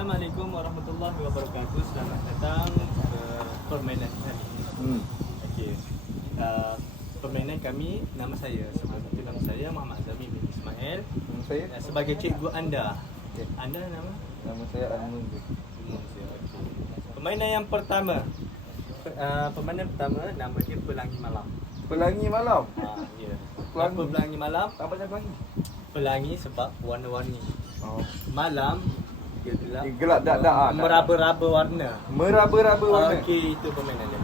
Assalamualaikum warahmatullahi wabarakatuh. Selamat datang ke permainan kami. Okey. Permainan kami, nama saya Muhammad Azami bin Ismail. Saya Sebagai cikgu anda. Okey. Anda nama? Nama saya Anmun. Permainan yang pertama. Permainan pertama nama dia Pelangi Malam. Pelangi malam. Ya. Pelangi. Kenapa Pelangi Malam? Apa macam pelangi? Pelangi sebab warna-warni. Oh. Malam dia Gelap dak. meraba-raba warna. Meraba-raba warna. Okey, itu permainan dia.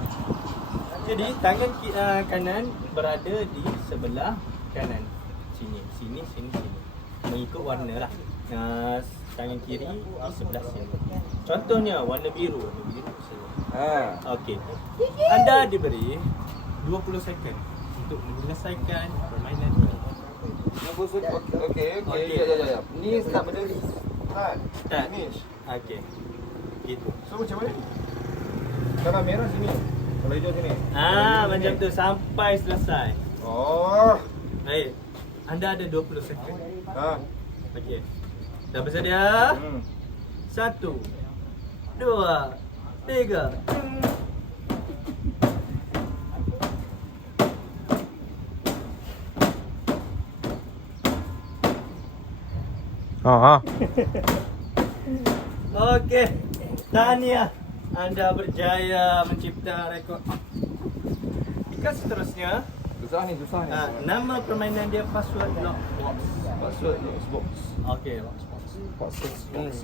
Jadi tangan kanan berada di sebelah kanan. Sini. Mengikut warna lah. Tangan kiri di sebelah sini. Contohnya warna biru sini. Okey. Anda diberi 20 second untuk menyelesaikan permainan ini. Okey. Ya. Ni start berdiri. Start. Finish. Okey. Gitu. So macam mana? Kalau merah sini. Kalau hijau sini. Macam tu sampai selesai. Oh. Baik. Anda ada 20 second. Okey. Dah bersedia? 1 2 3. Okey. Tahniah. Anda berjaya mencipta rekod. Jika seterusnya, Susah ni. nama permainan dia password lock box. Password box. Okey, lock box.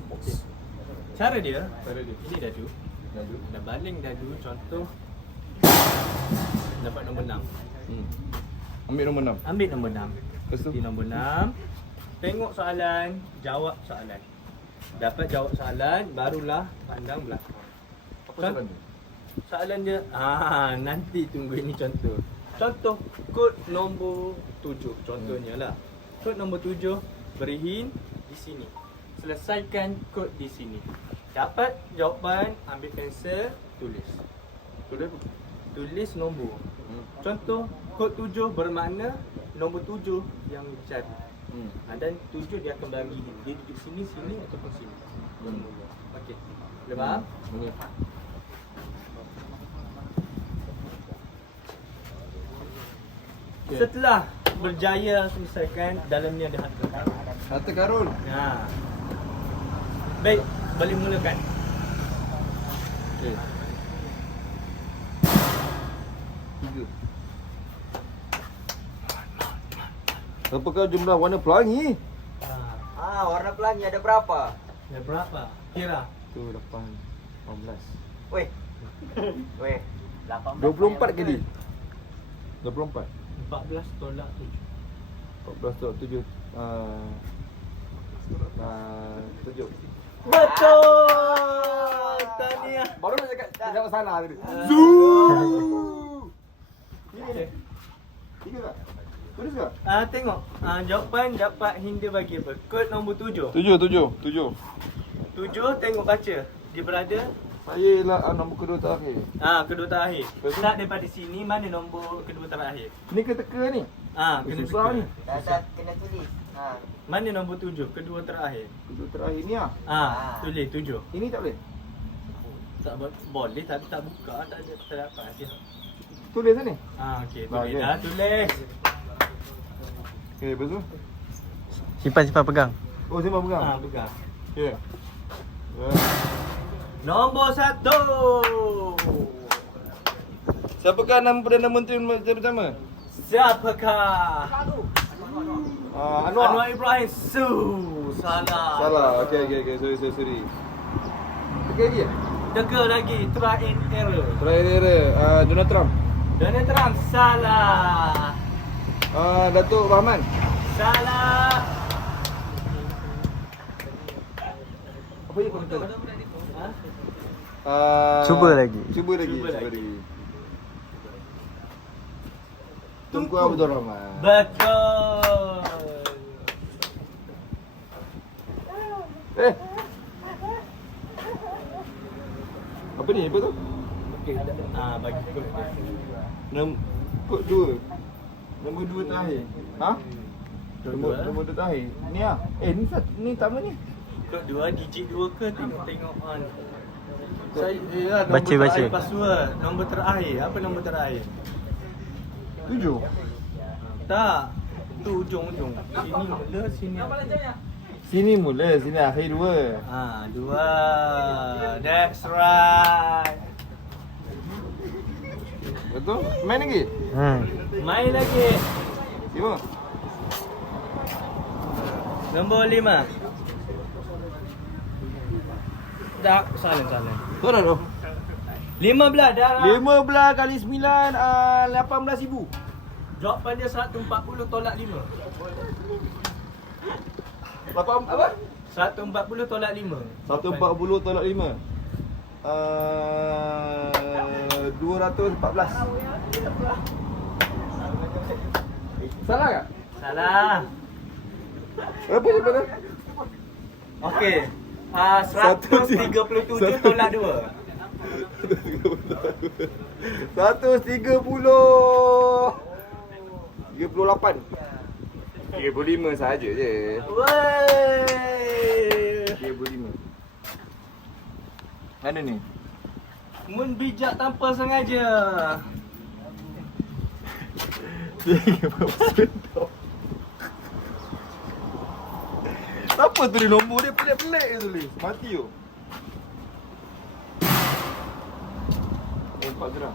Box. Cara dia, ini dadu. Dah baling dadu, contoh dapat nombor 6. Ambil nombor 6. Ambil nombor 6. Lepas tu? Di nombor 6. Tengok soalan, jawab soalan. Dapat jawab soalan, barulah pandang belakang. Apa soalan tu? Soalan dia, nanti tunggu ini contoh. Contoh, kod nombor 7. Contohnya lah. Kod nombor 7, beri hint di sini. Selesaikan kod di sini. Dapat jawapan, ambil pensel, tulis. Tulis nombor. Contoh, kod 7 bermakna nombor 7 yang dicari. Dan 7 dia akan bagi dia duduk sini ataupun sini. Okey. Boleh faham? Boleh. Setelah berjaya selesaikan, dalamnya ada harta. Harta karun. Baik, boleh mulakan. Okey. 3. Apakah jumlah warna pelangi? Warna pelangi ada berapa? Ada berapa? Kira. 1, 8, 18. Weh. 18. 24 kali. 24. 14 tolak 7. 14 tu 7. 7. Betul! Tahniah. Baru nak cakap jawab salah tadi. Okey. 3 tak? Tulis tak? Tengok. Jawapan dapat hint dia bagi apa? Kod nombor 7. 7. 7 tengok baca. Dia berada Saya ialah nombor kedua terakhir. kedua terakhir. Betul. Start daripada sini, mana nombor kedua terakhir? Ni ke teka ni? Kena susah teka. ni. Dah kena tulis. Mana nombor 7? Kedua terakhir. Kedua terakhir ni ah. Tulis 7. Ini tak boleh. Tak boleh tapi tak buka, tak dapat hasil. Tulis ni. Okey, Baik, tulis dah, tulis. Okey, lepas tu. Simpan pegang. Oh, simpan pegang. Pegang. Okey. Nombor 1. Siapakah nama Perdana Menteri Malaysia pertama? Siapakah? Anwar. Anwar Ibrahim. Salah. Salah. Okey. Sorry. Okey dia. Teka lagi, try and error. Terakhir Donald Trump. Donald Trump salah. Datuk Rahman. Salah. Apa yang kau kata? Cuba lagi. Cuba lagi. Tunku Abdul Rahman. Betul. Apa ni? Apa tu? Okey, bagi kod. Kod 2. Nombor 2 terakhir. Nombor 2 terakhir. Ni ah. Ni tak ni. Duduk 2, digit 2 ke tengok-tengok on. Saya nombor Baca, baca. terakhir password. Nombor terakhir. Apa nombor terakhir? 7. Tak. Tu ujung-ujung. Sini mula, sini. Sini mula, sini akhir 2. Ah, 2. That's right. Betul? Main lagi? Main lagi. 5. Nombor 5. Tak, salah. Berapa tu? 15 dah. 15 kali 9, 18,000. Jawapan dia 140 tolak 5. Berapa? Apa? 140 tolak 5. 140 tolak 5. 214. Salah tak? Salah. Berapa jawapan dia? Okey. 137 tolak 2. 38. 35 saja je. Wey. 35. Mana ni? Mun bijak tanpa sengaja. Apa tulis nombor dia pelik-pelik je tulis. Mati tu. 4 gram.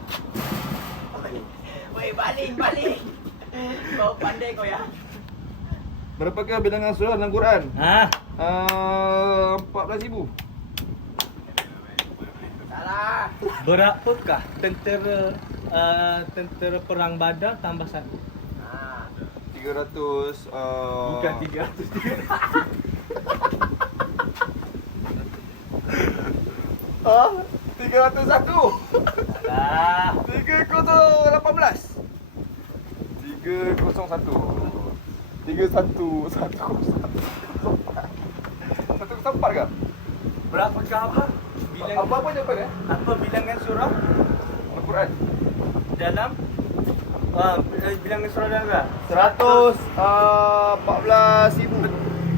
Woi, balik. Kau pandai kau ya. Berapakah bilangan surah dalam Quran? 14,000. Salah. Berapakah tentera perang Badar tambah 1? 300 Bukan 300. 301. Salah. 318. 301. 104 ke? Berapakah apa? Apa jawapan dia? Apa bilangan surah Al-Quran. dalam bilangan surah dalam berapa? 114,000.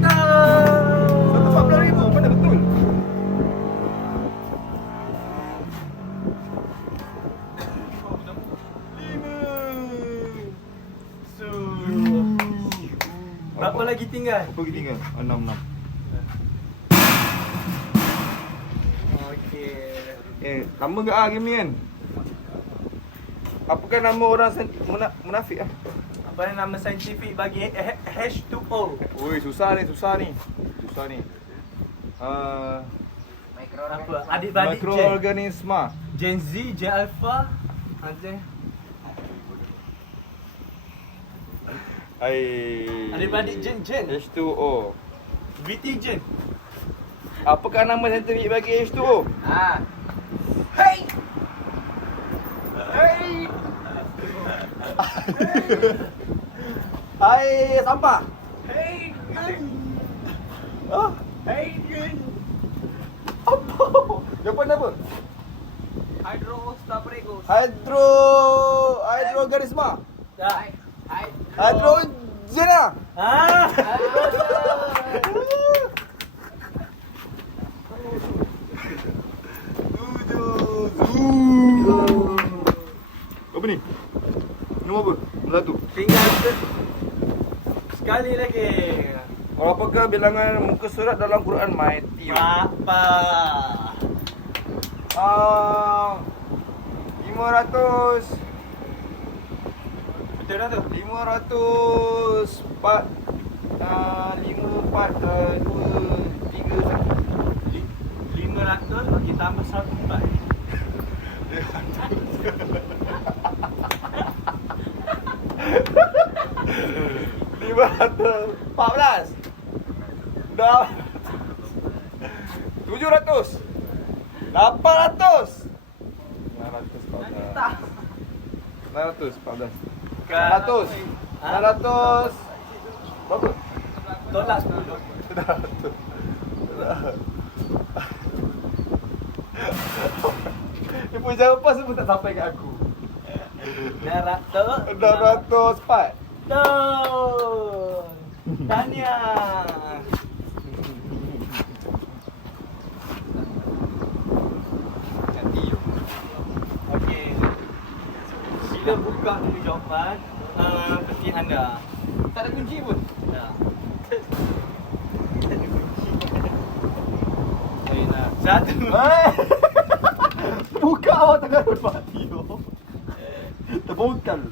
114,000 mana betul? Berapa lagi tinggal? Apa lagi tinggal? 6. Okey. Lama ke game ni kan? Apakah nama orang munafik ah? Apa nama saintifik bagi H2O? Oi, susah ni. Apa? Adik-beradik Gen. Mikroorganisma. Gen Z, Gen Alpha. Adik-beradik Gen. H2O. VT Gen. Apakah nama saintifik bagi H2O? Hey. Hai sampah. Hey. Ah, Hey. apa? Jawapan apa? Hydrostaphregus. Hydroorganisma. Tak. Hydrogena. Ah. Apa ni? Nombor apa? Satu. Tinggal sekali lagi. Apakah bilangan muka surat dalam Quran? Mighty. Berapa? 500. Betul dah tu? 504. 500 bagi tambah 104. Lima ratus 14. Dah 700. 800. 914. 900. 900. Berapa? Tolak 10. Dia pun jawapan semua tak sampai kat aku. 900. 604. Betul. Tahniah. kita buka dulu jawapan peti anda. Tak ada kunci pun. Dah. Tak ada kunci. Baiklah. Satu. Buka awak tengah berbati tu. Terbongkar.